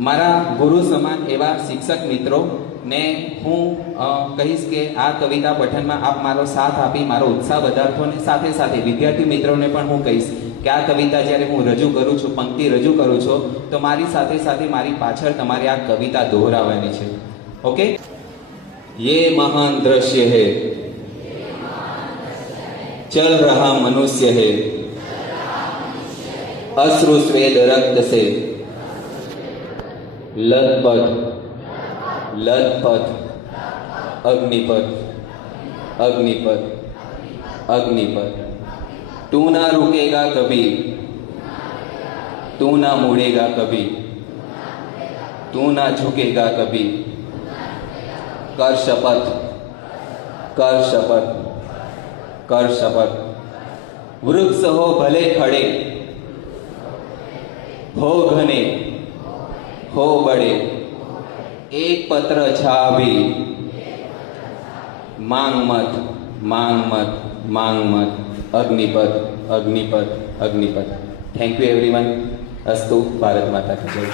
મારા ગુરુ સમાન એવા શિક્ષક મિત્રો ને હું કહીશ કે આ કવિતા પઠનમાં આપ મારો સાથ આપી મારો ઉત્સાહ વધારશો અને સાથે સાથે વિદ્યાર્થી મિત્રોને પણ હું કહીશ કે આ કવિતા જ્યારે હું રજૂ કરું છું, પંક્તિ રજૂ કરું છું, તો મારી સાથે સાથે મારી પાછળ તમારે આ કવિતા દોહરાવવાની છે. ઓકે? ये महान दृश्य है, चल रहा मनुष्य है, अश्रु स्वेद रक्त से लथपथ लथपथ अग्निपथ अग्निपथ अग्निपथ. तू ना रुकेगा कभी, तू ना मुड़ेगा कभी, तू ना झुकेगा कभी. कर शपथ, कर शपथ, कर शपथ. वृक्ष हो भले खड़े, हो घने, हो बड़े, एक पत्र छा भी, मांग मत, मांग मत, मांग मत. Agnipath, Agnipath, Agnipath. Thank you everyone. अस्तु. भारत माता की जय.